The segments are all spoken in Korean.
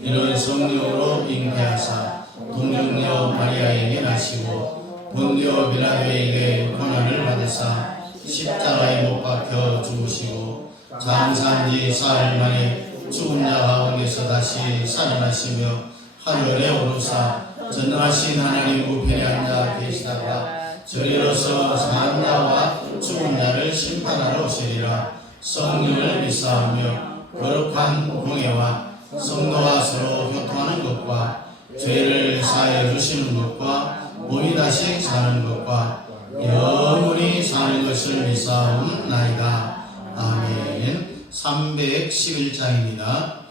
이는 성령으로 잉태하사 동정녀 마리아에게 나시고 본디오 빌라도에게 고난을 받으사 십자가에 못 박혀 죽으시고 장사한 지 사흘 만에 죽은 자 가운데서 다시 살아나시며 하늘에 오르사 전능하신 하나님 우편에 앉아 계시다가 저리로서 사는 자와 죽은 자를 심판하러 오시리라. 성령을 믿사오며 거룩한 공예와 성도와 서로 교통하는 것과 죄를 사하여 주시는 것과 몸이 다시 사는 것과 영원히 사는 것을 믿사옵나이다. 아멘. 311장입니다.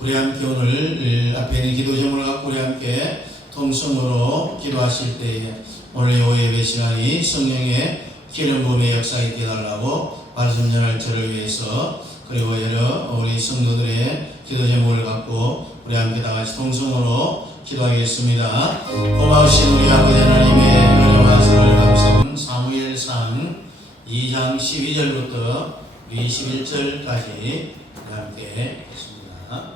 우리 함께 오늘 앞에 있는 기도 제목을 갖고 우리 함께 통성으로 기도하실 때에 오늘 요 예배 시간이 성령의 기름 부음의 역사 있게 해달라고 말씀 전할 저를 위해서 그리고 여러 우리 성도들의 기도 제목을 갖고 우리 함께 다 같이 통성으로 기도하겠습니다. 고마우신 우리 아버지 하나님의 은혜와 사랑을 감사합니다. 사무엘상 2장 12절부터 21절까지 함께 했습니다.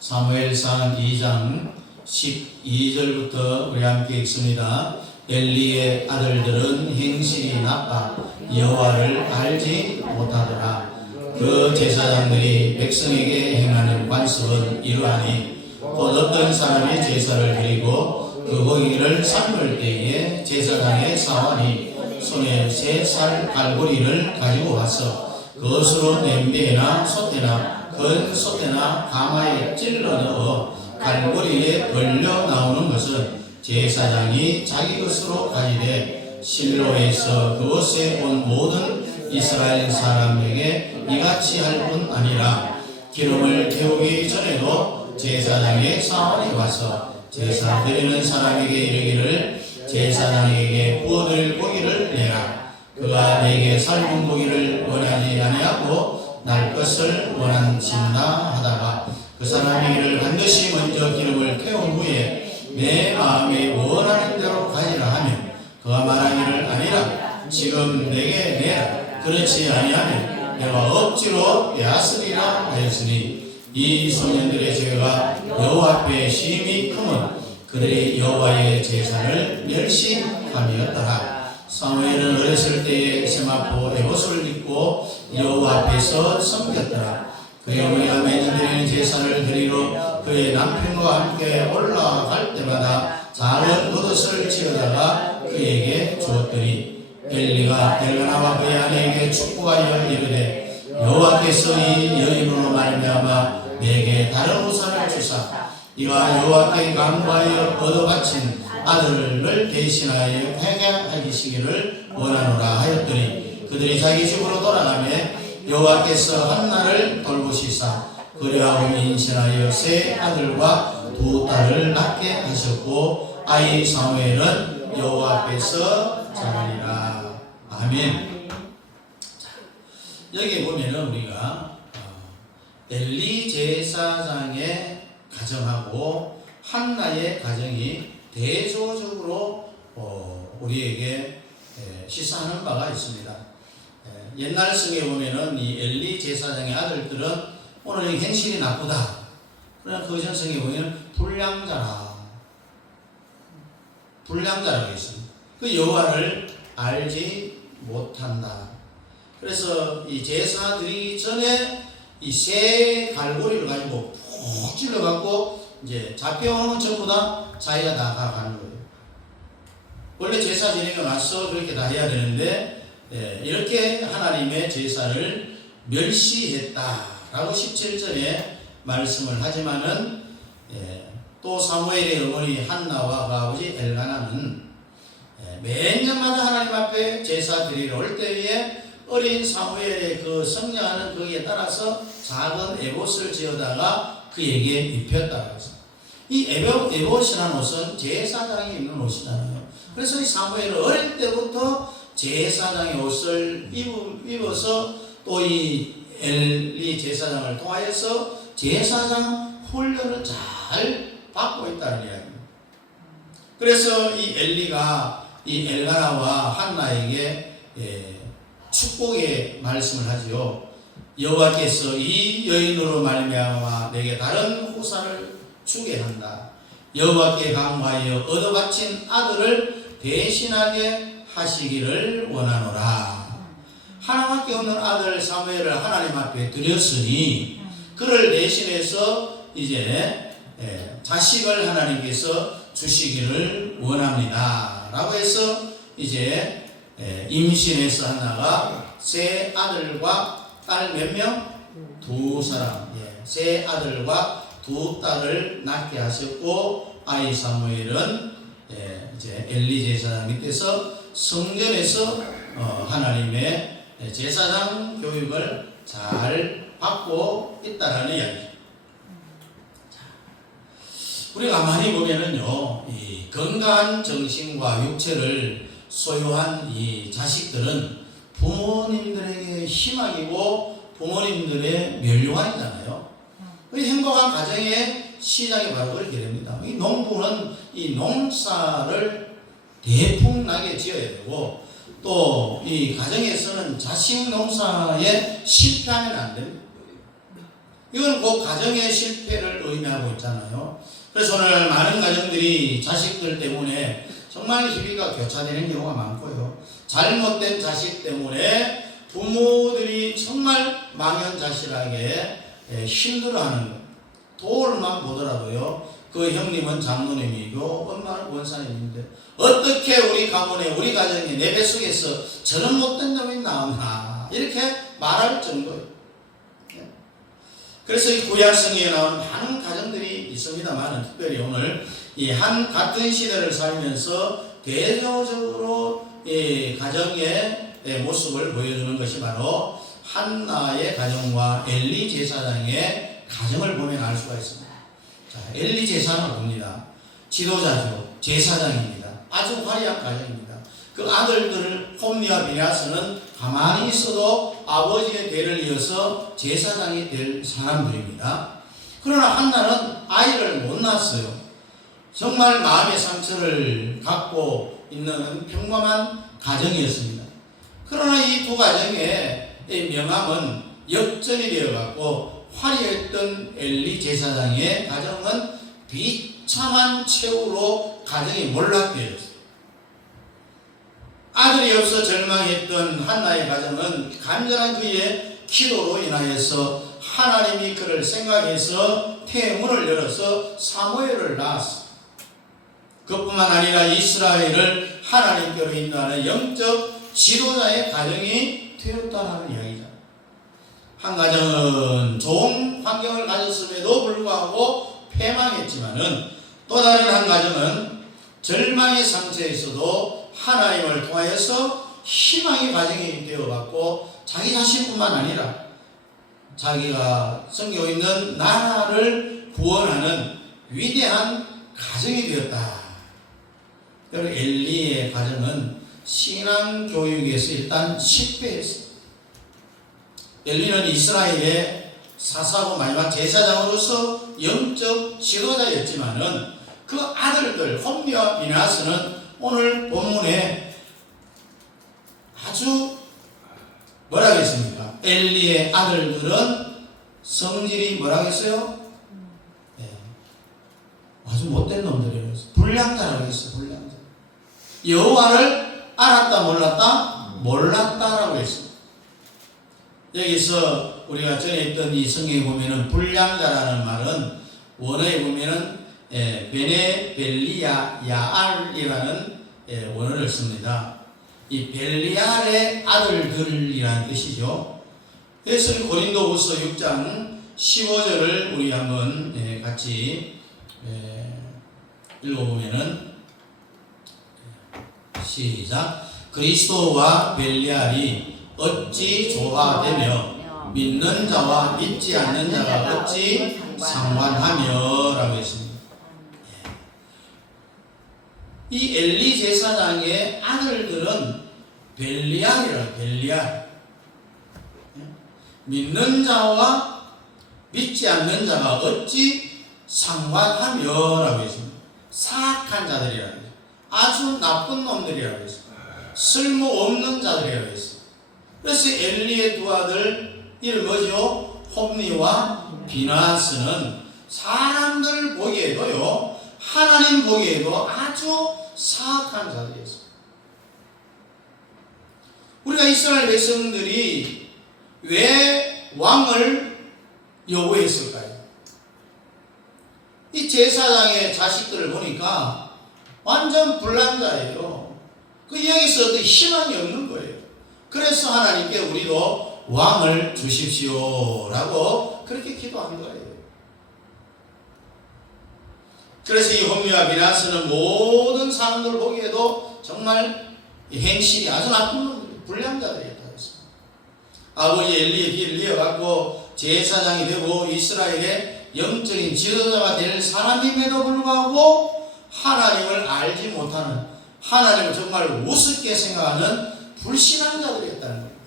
사무엘상 2장 12절부터 우리 함께 읽습니다. 엘리의 아들들은 행실이 나빠 여호와를 알지 못하더라. 그 제사장들이 백성에게 행하는 관습은 이러하니 곧 어떤 사람이 제사를 드리고 그 고기를 삶을 때에 제사장의 사원이 손에 세 살 갈고리를 가지고 와서 그것으로 냄비나 솥에나 큰 솥에나 가마에 찔러 넣어 갈고리에 걸려 나오는 것은 제사장이 자기 것으로 가지되 실로에서 그곳에 온 모든 이스라엘 사람에게 이같이 할 뿐 아니라 기름을 태우기 전에도 제사장의 사원이 와서 제사 드리는 사람에게 이르기를 제사장에게 구워드릴 고기를 내라. 그가 내게 삶은 고기를 원하지 아니하고 날 것을 원한친다 하다가 그 사람이 이를 반드시 먼저 기름을 태운 후에 내 마음이 원하는 대로 가지라 하면 그가 말하기를 아니라 지금 내게 내라. 그렇지 아니하면 내가 억지로 빼앗으리라 하였으니 이 소년들의 죄가 여호와 앞에 심히 크면 그들이 여호와의 제사를 멸시함이었더라. 사무엘은 어렸을 때에 세마포 에봇을 입고 여호와 앞에서 섬겼더라. 그의 어머니가 매년 드리는 제사를 드리러 그의 남편과 함께 올라갈 때마다 작은 겉옷을 지어다가 그에게 주었더니 엘리가 엘가나와 그의 아내에게 축복하여 이르되 여호와께서 이 여인으로 말미암아 내게 다른 우산을 주사 이가 여호와께 간구하여 얻어바친 아들을 대신하여 회개하시기를 원하노라 하였더니 그들이 자기 집으로 돌아가며 여호와께서 한나를 돌보시사 그리하고 임신하여 세 아들과 두 딸을 낳게 하셨고 아이 사무엘은 여호와 앞에서 자라니라. 아멘. 자, 여기 보면은 우리가 엘리 제사장의 가정하고 한나의 가정이 대조적으로 우리에게 시사하는 바가 있습니다. 옛날 성에 보면은 이 엘리 제사장의 아들들은 오늘 이 행실이 나쁘다. 그러나 그 전성에 보면 불량자라고 있습니다. 그 여호와를 알지 못한다. 그래서 이 제사 드리기 전에 이 새 갈고리를 가지고 푹 찔러갖고 이제 잡혀오는 건 전부 다 자기가 다 가는 거예요. 원래 제사 지내고 나서 그렇게 다 해야 되는데 이렇게 하나님의 제사를 멸시했다라고 17절에 말씀을 하지만은 또 사무엘의 어머니 한나와 그 아버지 엘가나는 매년마다 하나님 앞에 제사 드리러 올 때에 어린 사무엘의 그 성장하는 거기에 따라서 작은 에봇을 지어다가 그에게 입혔다고 했습니다. 이 에봇이라는 옷은 제사장이 입는 옷이잖아요. 그래서 이 사무엘은 어릴 때부터 제사장의 옷을 입어서 또 이 엘리 제사장을 통하여서 제사장 훈련을 잘 받고 있다는 이야기입니다. 그래서 이 엘리가 이 엘가나와 한나에게 축복의 말씀을 하지요. 여호와께서 이 여인으로 말미암아 내게 다른 후사를 주게 한다. 여호와께 간구하여 얻어바친 아들을 대신하게 하시기를 원하노라. 하나밖에 없는 아들 사무엘을 하나님 앞에 드렸으니 그를 대신해서 이제 자식을 하나님께서 주시기를 원합니다. 라고 해서 이제 임신해서 한나가 세 아들과 딸 몇 명? 두 사람. 세 아들과 두 딸을 낳게 하셨고 아이 사무엘은 이제 엘리 제사장 밑에서 성전에서 하나님의 제사장 교육을 잘 받고 있다라는 이야기. 우리가 많이 보면은요, 이 건강한 정신과 육체를 소유한 이 자식들은 부모님들에게 희망이고 부모님들의 면류관이잖아요. 행복한 가정의 시작이 바로 그렇게 됩니다. 이 농부는 이 농사를 대풍나게 지어야 되고 또 이 가정에서는 자식 농사에 실패하면 안 됩니다. 이건 그 가정의 실패를 의미하고 있잖아요. 그래서 오늘 많은 가정들이 자식들 때문에 정말 희비가 교차되는 경우가 많고요. 잘못된 자식 때문에 부모들이 정말 망연자실하게 힘들어하는 것. 돌만 보더라도요, 그 형님은 장로님이고 엄마는 원사님인데 어떻게 우리 가문에 우리 가정에 내 뱃속에서 저런 못된 놈이 나오나 이렇게 말할 정도예요. 그래서 이 구약성경에 나오는 많은 가정들이 있습니다만 특별히 오늘 이 한 같은 시대를 살면서 대조적으로 이 가정의 모습을 보여주는 것이 바로 한나의 가정과 엘리 제사장의 가정을 보면 알 수가 있습니다. 자, 엘리 제사장을 봅니다. 지도자죠. 제사장입니다. 아주 화려한 가정입니다. 그 아들들을 홈리와 비냐스는 가만히 있어도 아버지의 대를 이어서 제사장이 될 사람들입니다. 그러나 한나는 아이를 못 낳았어요. 정말 마음의 상처를 갖고 있는 평범한 가정이었습니다. 그러나 이 두 가정의 명함은 역전이 되어갖고 화려했던 엘리 제사장의 가정은 비참한 최후로 가정이 몰락되었어요. 아들이 없어 절망했던 한나의 가정은 간절한 그의 기도로 인하여서 하나님이 그를 생각해서 태문을 열어서 사무엘을 낳았습니다. 그뿐만 아니라 이스라엘을 하나님께로 인도하는 영적 지도자의 가정이 되었다는 이야기죠. 한 가정은 좋은 환경을 가졌음에도 불구하고 패망했지만은 또 다른 한 가정은 절망의 상태에서도 하나님을 통하여서 희망의 가정이 되어갖고 자기 자신뿐만 아니라 자기가 섬기고 있는 나라를 구원하는 위대한 가정이 되었다. 여러분, 엘리의 가정은 신앙교육에서 일단 실패했어요. 엘리는 이스라엘의 사사고 마지막 제사장으로서 영적 지도자였지만은 그 아들들 홈리와 비나스는 오늘 본문에 아주 뭐라 그랬습니까? 엘리의 아들들은 성질이 뭐라고 했어요? 네. 아주 못된 놈들이에요. 불량자라고 했어요. 불량자. 여호와를 알았다 몰랐다? 몰랐다라고 했습니다. 여기서 우리가 전에 했던 이 성경에 보면은 불량자라는 말은 원어에 보면은 베네벨리아 야알이라는 원어를 씁니다. 이 벨리알의 아들들이라는 뜻이죠. 그래서 고린도후서 6장 15절을 우리 한번 같이 읽어보면은 시작. 그리스도와 벨리알이 어찌 조화되며 믿는 자와 믿지 않는 자가 어찌 상관하며 라고 했습니다. 이 엘리 제사장의 아들들은 벨리알이라고. 벨리알. 믿는 자와 믿지 않는 자가 어찌 상관하며 라고 했습니다. 사악한 자들이라고 했습니다. 아주 나쁜 놈들이라고 했습니다. 쓸모없는 자들이라고 했습니다. 그래서 엘리의 두 아들 이름 뭐죠? 홈리와 비나스는 사람들 보기에도요, 하나님 보기에도 아주 사악한 자들이었습니다. 우리가 이스라엘 백성들이 왜 왕을 요구했을까요? 이 제사장의 자식들을 보니까 완전 불난자예요. 그 여기서 어떤 희망이 없는 거예요. 그래서 하나님께 우리도 왕을 주십시오라고 그렇게 기도한 거예요. 그래서 이 홈리와 비나스는 모든 사람들 보기에도 정말 행실이 아주 나쁜 놈들, 불량자들이었다고 했습니다. 아버지 엘리의 길을 이어갖고 제사장이 되고 이스라엘의 영적인 지도자가 될 사람임에도 불구하고 하나님을 알지 못하는, 하나님을 정말 우습게 생각하는 불신앙자들이었다는 거예요.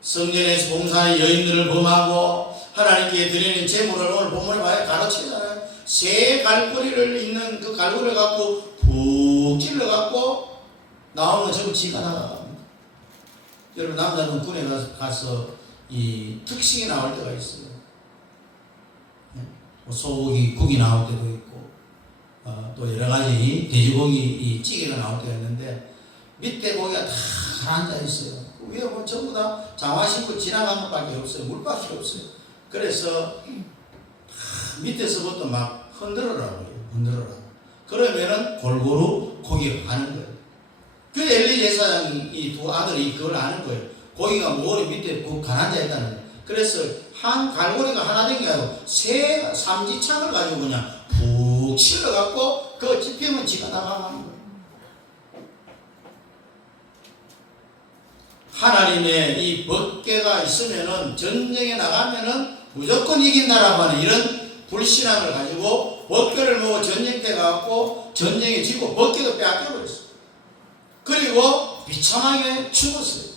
성전에서 봉사하는 여인들을 범하고 하나님께 드리는 제물을 오늘 본문에 봐야 가로채잖아요. 새 갈고리를 있는 그 갈고리를 갖고 푹 찔러갖고 나오는 전부 지가 나갑니다. 여러분, 남자는 군에 가서 이 특식이 나올 때가 있어요. 소고기 국이 나올 때도 있고 또 여러 가지 돼지고기 이 찌개가 나올 때가 있는데 밑에 고기가 다 가라앉아 있어요. 그 위에 보면 전부 다 장화 신고 지나간 것밖에 없어요. 물밖에 없어요. 그래서 밑에서부터 막 흔들어라고 해요. 흔들어라. 그러면은 골고루 고기가 가는 거예요. 그 엘리 제사장이 이 두 아들이 그걸 아는 거예요. 고기가 모래 밑에 푹 가라앉아 있다는 거예요. 그래서 한 갈고리가 하나 된 게 아니고 세 삼지창을 가지고 그냥 푹 실러갖고 그거 집히면 지가 나가는 거예요. 하나님의 이 법궤가 있으면은 전쟁에 나가면은 무조건 이긴다라고 하는 이런 불신앙을 가지고 법궤를 모으고 전쟁때 가갖고 전쟁에 지고 법궤도 빼앗겨버렸어요. 그리고 비참하게 죽었어요.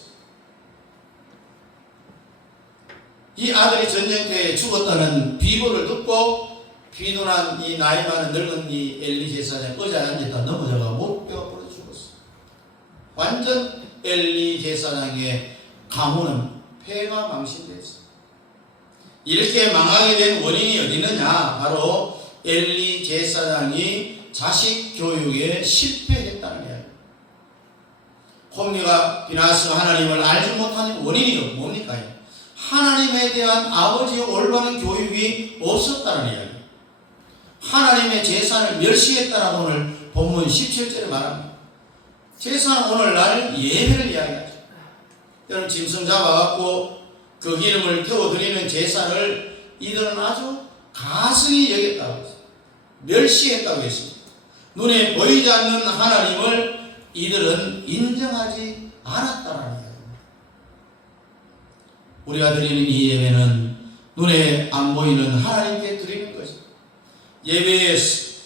이 아들이 전쟁때에 죽었다는 비보를 듣고 비둔한 이 나이 많은 늙은 이 엘리 제사장 의자에 앉았다 넘어져가 목뼈가 부러져 죽었어요. 완전 엘리 제사장의 가문은 폐가 망신됐어요. 이렇게 망하게 된 원인이 어디 있느냐? 바로 엘리 제사장이 자식 교육에 실패했다는 이야기. 홈리가 비나스 하나님을 알지 못하는 원인이 뭡니까? 하나님에 대한 아버지의 올바른 교육이 없었다는 이야기. 하나님의 제사를 멸시했다라고 오늘 본문 17절에 말합니다. 제사는 오늘날 예배를 이야기하죠. 여러분 짐승 잡아갖고 그 기름을 태워드리는 제사를 이들은 아주 가슴이 여겼다고 했어요. 멸시했다고 했습니다. 눈에 보이지 않는 하나님을 이들은 인정하지 않았다는 이야기입니다. 우리가 드리는 이 예배는 눈에 안 보이는 하나님께 드리는 것입니다. 예배의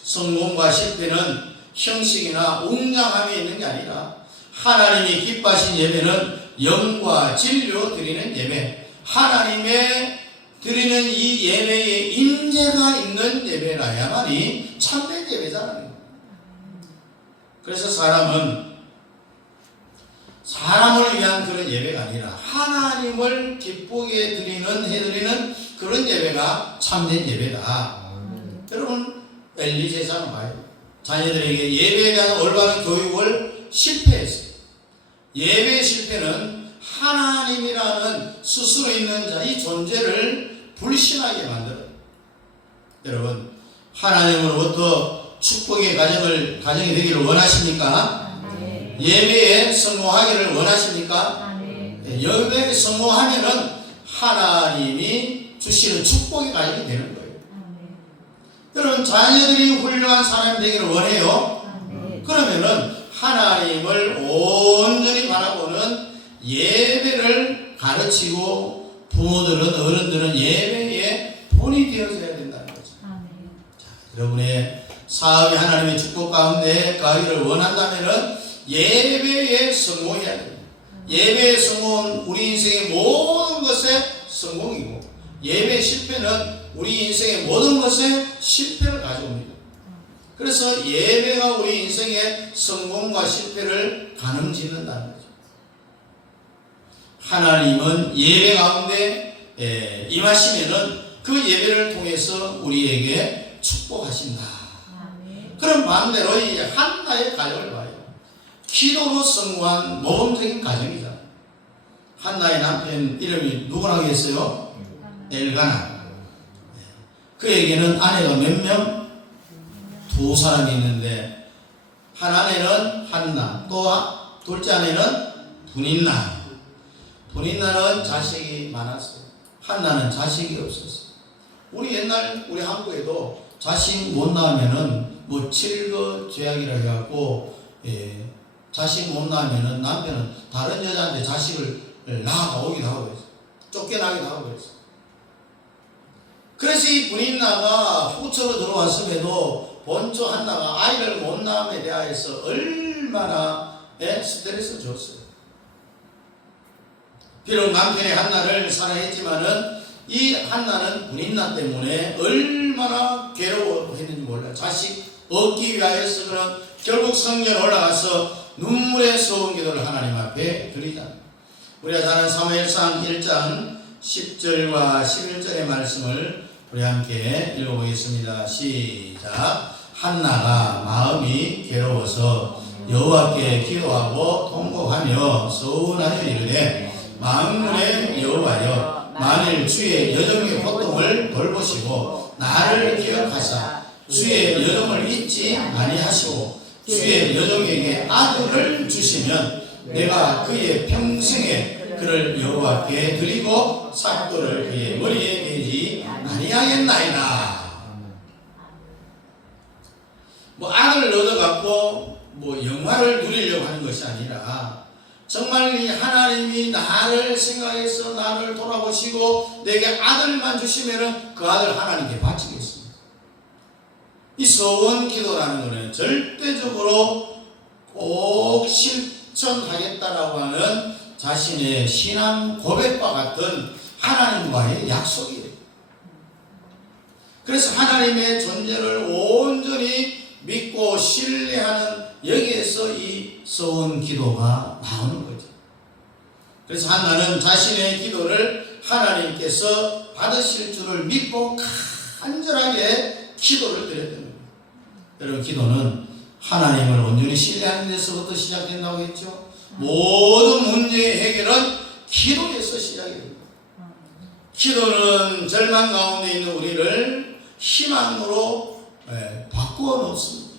성공과 실패는 형식이나 웅장함이 있는 게 아니라 하나님이 기뻐하신 예배는 영과 진리로 드리는 예배, 하나님의 드리는 이 예배에 인재가 있는 예배라야만이 참된 예배잖아요. 그래서 사람을 위한 그런 예배가 아니라 하나님을 기쁘게 해드리는 그런 예배가 참된 예배다. 여러분 엘리 제사는 봐요. 자녀들에게 예배에 대한 올바른 교육을 실패했어요. 예배의 실패는 하나님이라는 스스로 있는 자, 이 존재를 불신하게 만들어요. 여러분, 하나님으로부터 축복의 가정이 되기를 원하십니까? 네. 예배에 성공하기를 원하십니까? 네. 예배에 성공하면은 하나님이 주시는 축복의 가정이 되는 거예요. 여러분 자녀들이 훌륭한 사람이 되기를 원해요. 그러면은 하나님을 온전히 바라보는 예배를 가르치고 부모들은 어른들은 예배에 본이 되어져야 된다는 거죠. 자, 여러분의 사업이 하나님의 축복 가운데 가기를 원한다면은 예배에 성공해야 됩니다. 예배의 성공은 우리 인생의 모든 것의 성공이고 예배의 실패는 우리 인생의 모든 것에 실패를 가져옵니다. 그래서 예배가 우리 인생의 성공과 실패를 가늠짓는다는 거죠. 하나님은 예배 가운데 임하시면은 그 예배를 통해서 우리에게 축복하신다. 그럼 반대로 이 한나의 가정을 봐요. 기도로 성공한 모범적인 가정이잖아요. 한나의 남편 이름이 누구라겠어요? 엘가나. 그에게는 아내가 몇 명? 두 사람이 있는데 한 아내는 한나, 또 둘째 아내는 분인나. 분인나는 자식이 많았어요. 한나는 자식이 없었어요. 우리 한국에도 자식 못 낳으면은 뭐 칠거 죄악이라 해갖고 자식 못 낳으면은 남편은 다른 여자한테 자식을 낳아오기도 하고 그랬어요. 쫓겨나기도 하고 그랬어요. 그래서 이 분인나가 후처로 들어왔음에도 본초 한나가 아이를 못 낳음에 대하여서 얼마나 스트레스를 줬어요. 비록 남편의 한나를 사랑했지만은 이 한나는 분인나 때문에 얼마나 괴로워했는지 몰라요. 자식 얻기 위하여서 그런 결국 성전에 올라가서 눈물의 소원기도를 하나님 앞에 드리자. 우리가 잘 아는 사무엘상 1장 10절과 11절의 말씀을 우리 함께 읽어보겠습니다. 시작. 한나가 마음이 괴로워서 여호와께 기도하고 통곡하며 서운하여 이르되 만군의 여호와여 만일 주의 여정의 고통을 돌보시고 나를 기억하사 주의 여종을 잊지 아니하시고 주의 여종에게 아들을 주시면 내가 그의 평생에 그를 여호와께 드리고 삭도를 그의 머리에 대지 아니하겠나이다. 뭐 아들을 얻어갖고 뭐 영화를 누리려고 하는 것이 아니라 정말 이 하나님이 나를 생각해서 나를 돌아보시고 내게 아들만 주시면은 그 아들 하나님께 바치겠습니다. 이 소원 기도라는 것은 절대적으로 꼭 실천하겠다라고 하는 자신의 신앙 고백과 같은 하나님과의 약속이에요. 그래서 하나님의 존재를 온전히 믿고 신뢰하는 여기에서 이 소원 기도가 나오는 거죠. 그래서 한나는 자신의 기도를 하나님께서 받으실 줄을 믿고 간절하게 기도를 드려야 됩니다. 여러분, 기도는 하나님을 온전히 신뢰하는 데서부터 시작된다고 했죠. 모든 문제의 해결은 기도에서 시작이 됩니다. 기도는 절망 가운데 있는 우리를 희망으로 바꾸어 놓습니다.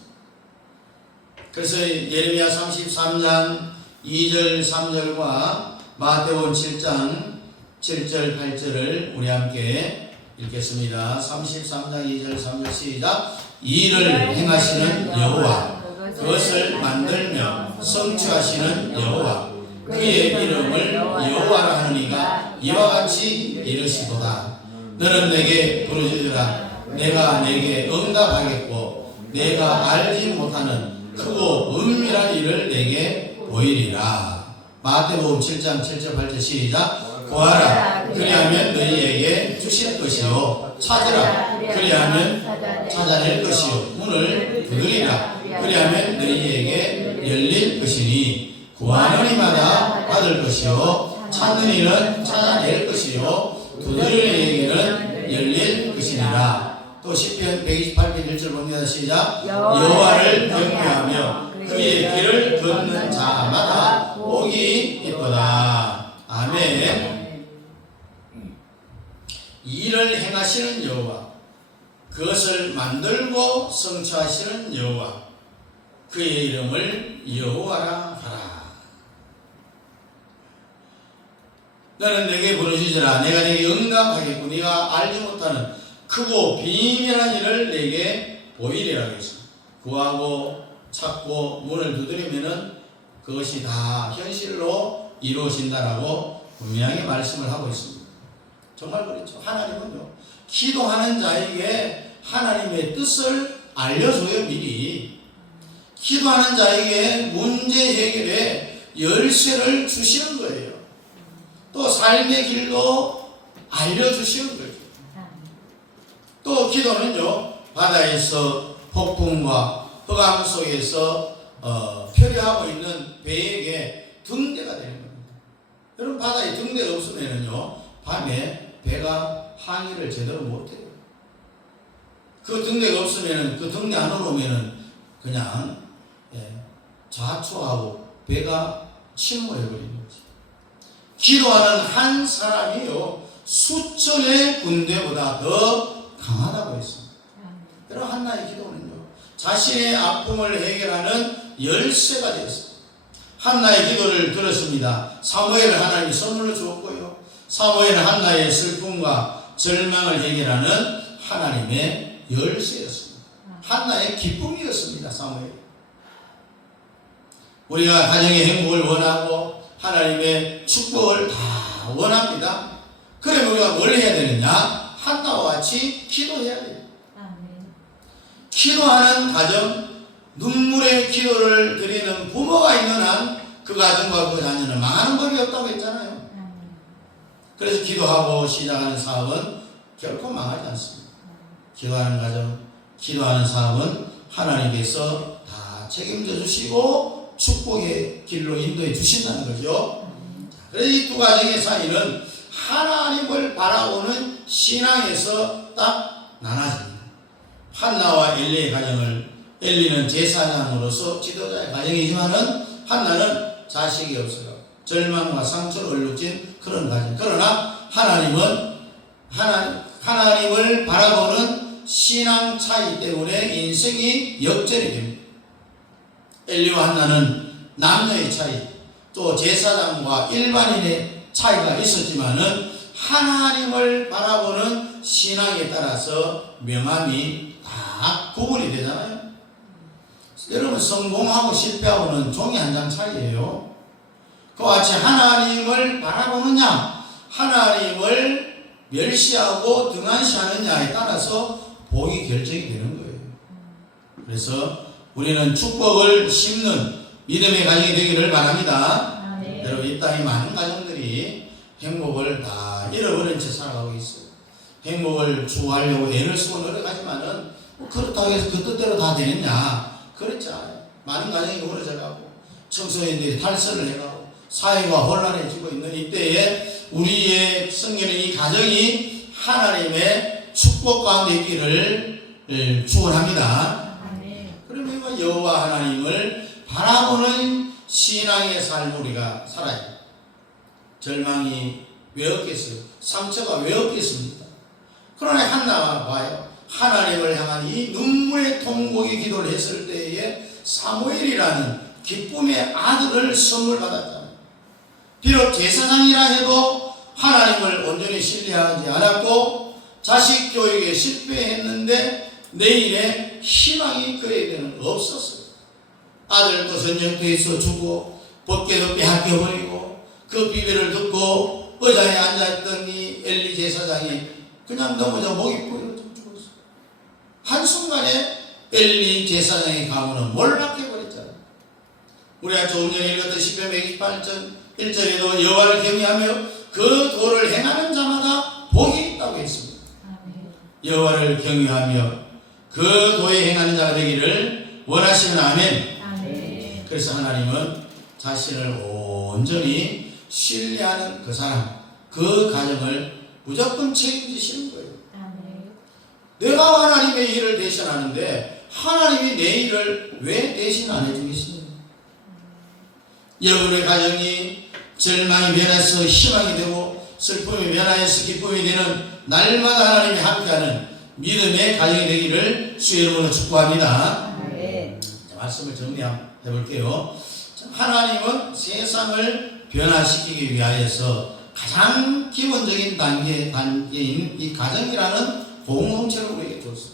그래서 예레미야 33장 2절 3절과 마태복음 7장 7절 8절을 우리 함께 읽겠습니다. 33장 2절 3절 시작. 이를 행하시는 여호와, 그것을 만들며 성취하시는 여호와, 그의 이름을 여호와라 하느니가 이와 같이 이르시도다. 너는 내게 부르짖으라. 내가 내게 응답하겠고 내가 알지 못하는 크고 은밀한 일을 내게 보이리라. 마태복음 7장 7절 8절 시작. 구하라, 그리하면 너희에게 주실 것이요 찾으라, 그리하면 찾아낼 것이요 문을 두드리라, 그리하면 너희에게 열릴 것이니 구하는 이마다 받을 것이요 찾는 이는 찾아낼 것이요 두드리는 이에게는 열릴 것이니라. 또 시편 128편 1절 봅니다. 시작. 여호와를 경외하며 그의 길을 걷는 자마다 복이 있도다. 아멘. 일을 행하시는 여호와, 그것을 만들고 성취하시는 여호와, 그의 이름을 여호와라 하라. 너는 내게 부르짖으라. 내가 내게 응답하겠고 네가 알지 못하는 크고 비밀한 일을 내게 보이리라 했습니다. 구하고 찾고 문을 두드리면은 그것이 다 현실로 이루어진다라고 분명하게 말씀을 하고 있습니다. 정말 그렇죠. 하나님은요, 기도하는 자에게 하나님의 뜻을 알려줘요. 미리 기도하는 자에게 문제 해결에 열쇠를 주시는 거예요. 또 삶의 길도 알려주시는 거죠. 또 기도는요, 바다에서 폭풍과 흑암 속에서 표류하고 있는 배에게 등대가 되는 겁니다. 여러분, 바다에 등대가 없으면요 밤에 배가 항해를 제대로 못해요. 그 등대가 없으면 그 등대 안으로 오면은 그냥 좌초하고 배가 침몰해버리는 거지. 기도하는 한 사람이요 수천의 군대보다 더 강하다고 했습니다. 여러분, 한나의 기도는요 자신의 아픔을 해결하는 열쇠가 되었습니다. 한나의 기도를 들었습니다. 사무엘을 하나님이 선물로 주었고요, 사무엘은 한나의 슬픔과 절망을 해결하는 하나님의 열쇠였습니다. 한나의 기쁨이었습니다. 사무엘. 우리가 가정의 행복을 원하고 하나님의 축복을 다 원합니다. 그러면 우리가 뭘 해야 되느냐? 한나와 같이 기도해야 돼요. 기도하는 가정, 눈물의 기도를 드리는 부모가 있는 한 그 가정과 그 자녀는 망하는 법이 없다고 했잖아요. 그래서 기도하고 시작하는 사업은 결코 망하지 않습니다. 기도하는 가정, 기도하는 사업은 하나님께서 다 책임져 주시고 축복의 길로 인도해 주신다는 거죠. 그래서 이 두 가정의 사이는 하나님을 바라보는 신앙에서 딱 나눠집니다. 한나와 엘리의 가정을, 엘리는 제사장으로서 지도자의 가정이지만은 한나는 자식이 없어요. 절망과 상처로 얼룩진 그런 가정. 그러나 하나님은 하나님을 바라보는 신앙 차이 때문에 인생이 역전이 됩니다. 엘리와 한나는 남녀의 차이, 또 제사장과 일반인의 차이가 있었지만은 하나님을 바라보는 신앙에 따라서 명암이 다 구분이 되잖아요. 여러분, 성공하고 실패하고는 종이 한 장 차이예요. 그와 같이 하나님을 바라보느냐, 하나님을 멸시하고 등한시하느냐에 따라서 복이 결정이 되는 거예요. 그래서 우리는 축복을 심는 믿음의 가정이 되기를 바랍니다. 여러분, 이 땅에 많은 가정들이 행복을 다 잃어버린 채 살아가고 있어요. 행복을 추구하려고 애를 쓰고 노력하지만은 그렇다고 해서 그 뜻대로 다 되느냐? 그렇지 않아요. 많은 가정이 무너져가고 청소년들이 탈선을 해가고 사회가 혼란해지고 있는 이때에 우리의 성경은 이 가정이 하나님의 축복 가운데 있기를 축원합니다. 그러면 여호와 하나님을 바라보는 신앙의 삶을 우리가 살아야 돼요. 절망이 왜 없겠어요? 상처가 왜 없겠습니까? 그러나 한나가 봐요. 하나님을 향한 이 눈물의 통곡의 기도를 했을 때에 사무엘이라는 기쁨의 아들을 선물 받았잖아요. 비록 제사장이라 해도 하나님을 온전히 신뢰하지 않았고 자식 교육에 실패했는데 내일의 희망이 그에게는 없었어요. 아들도 전쟁터에서 죽고 벗개도 빼앗겨버리고 그 비밀을 듣고 의자에 앉아있던 이 엘리 제사장이 그냥 넘어져 목이 부러져 죽었어요. 한순간에 엘리 제사장의 가문은 몰락해버렸잖아요. 우리가 조금 전에 읽었던 시편 128편 1절에도 여호와를 경외하며 그 도를 행하는 자마다 복이 있다고 했습니다. 여호와를 경외하며 그 도에 행하는 자가 되기를 원하시면 아멘. 그래서 하나님은 자신을 온전히 신뢰하는 그 사람, 그 가정을 무조건 책임지시는 거예요. 내가 하나님의 일을 대신하는데 하나님이 내 일을 왜 대신 안 해주겠습니까? 여러분의 가정이 절망이 변해서 희망이 되고 슬픔이 변하여서 기쁨이 되는 날마다 하나님이 함께하는 믿음의 가정이 되기를 주의 이름으로 축복합니다. 말씀을 정리해 볼게요. 하나님은 세상을 변화시키기 위하여서 가장 기본적인 단계인 이 가정이라는 공동체를 우리에게 줬어요.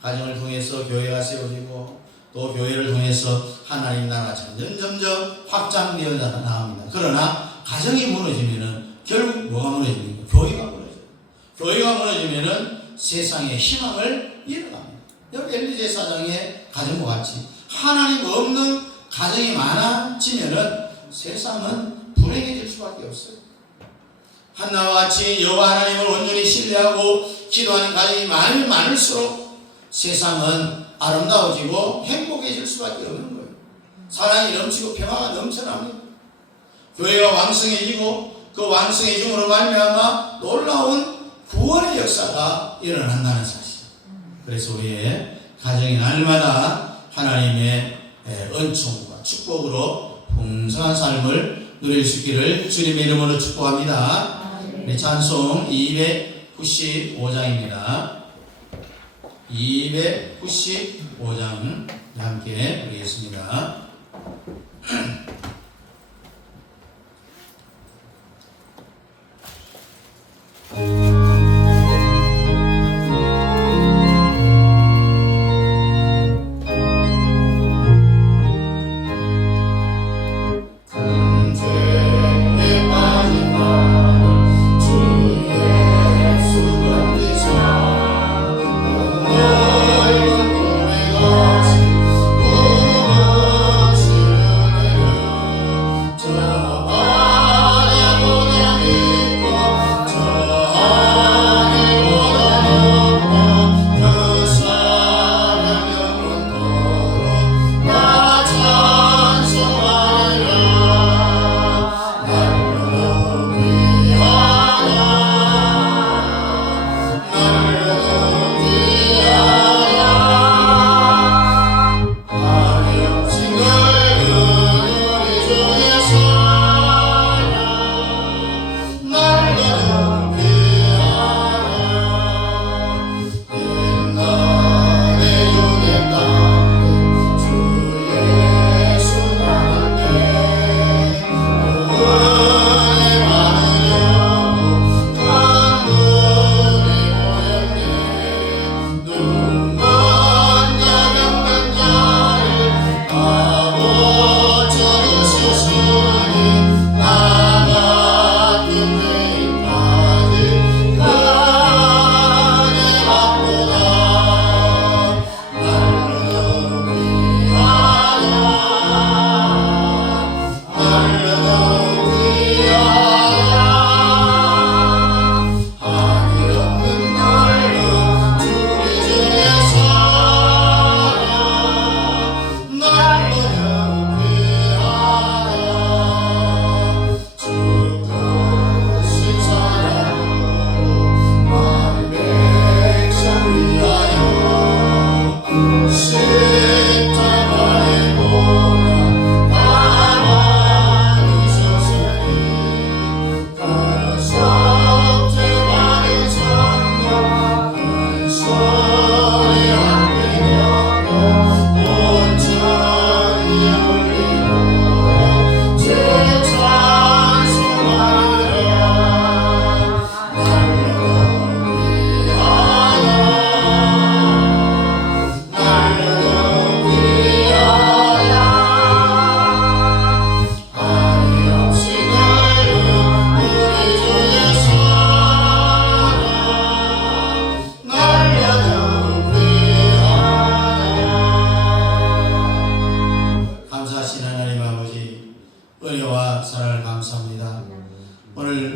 가정을 통해서 교회가 세워지고 또 교회를 통해서 하나님 나라가 점점 확장되어 나갑니다. 그러나 가정이 무너지면은 결국 뭐가 무너집니까? 교회가 무너져요. 교회가 무너지면은 세상의 희망을 잃어갑니다. 여기 엘리 제사장의 가정과 같이 하나님 없는 가정이 많아지면은 세상은 불행해질 수밖에 없어요. 한나와 같이 여호와 하나님을 온전히 신뢰하고 기도하는 가정이 많으면 많을수록 세상은 아름다워지고 행복해질 수밖에 없는 거예요. 사랑이 넘치고 평화가 넘쳐납니다. 교회가 왕성해지고 그 왕성해짐으로 말미암아 놀라운 구원의 역사가 일어난다는 사실. 그래서 우리의 가정이 날마다 하나님의 은총과 축복으로 풍성한 삶을 누릴 수 있기를 주님의 이름으로 축복합니다. 네, 찬송 295장입니다. 295장 함께 부르겠습니다.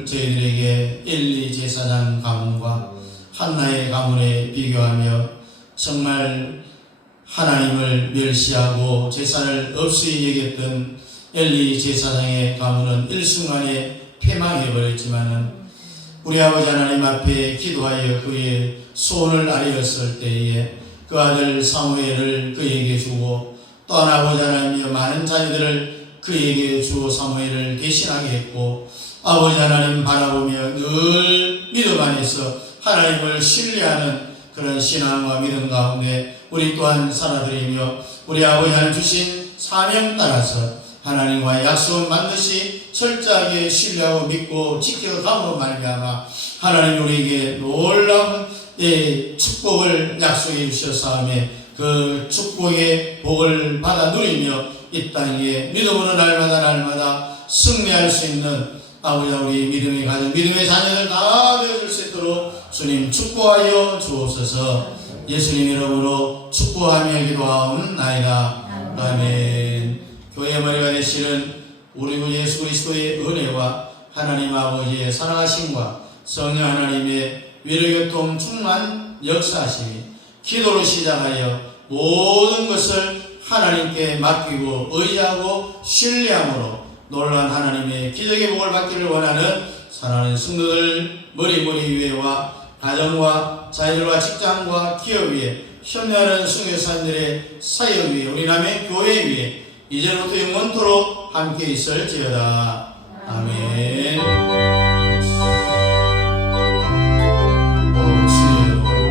저희들에게 엘리 제사장 가문과 한나의 가문에 비교하며 정말 하나님을 멸시하고 제사를 없이 여겼던 엘리 제사장의 가문은 일순간에 패망해버렸지만은 우리 아버지 하나님 앞에 기도하여 그의 소원을 아뢰었을 때에 그 아들 사무엘을 그에게 주고 또 아버지 하나님이여 많은 자녀들을 그에게 주어 사무엘을 대신하게 했고 아버지 하나님 바라보며 늘 믿음 안에서 하나님을 신뢰하는 그런 신앙과 믿음 가운데 우리 또한 살아드리며 우리 아버지 하나님 주신 사명 따라서 하나님과의 약속은 반드시 철저하게 신뢰하고 믿고 지켜감으로 말미암아 하나님 우리에게 놀라운 축복을 약속해 주셨사오며 그 축복의 복을 받아 누리며 이 땅에 믿음으로 날마다 승리할 수 있는 아버지 우리 믿음의 가정 믿음의 자녀들 다 되어줄 수 있도록 주님 축복하여 주옵소서. 예수님 이름으로 축복하며 기도하옵나이다. 아멘. 교회의 머리가 되시는 우리 구 예수 그리스도의 은혜와 하나님 아버지의 사랑하심과 성령 하나님의 위로교통 충만 역사하심이 기도로 시작하여 모든 것을 하나님께 맡기고 의지하고 신뢰함으로 놀라운 하나님의 기적의 복을 받기를 원하는 사랑하는 성도들 머리 위에와 가정과 자녀들과 직장과 기업 위에 협력하는 선교사님들의 사역 위에 우리 남의 교회 위에 이제부터 영원토록 함께 있을지어다. 아멘.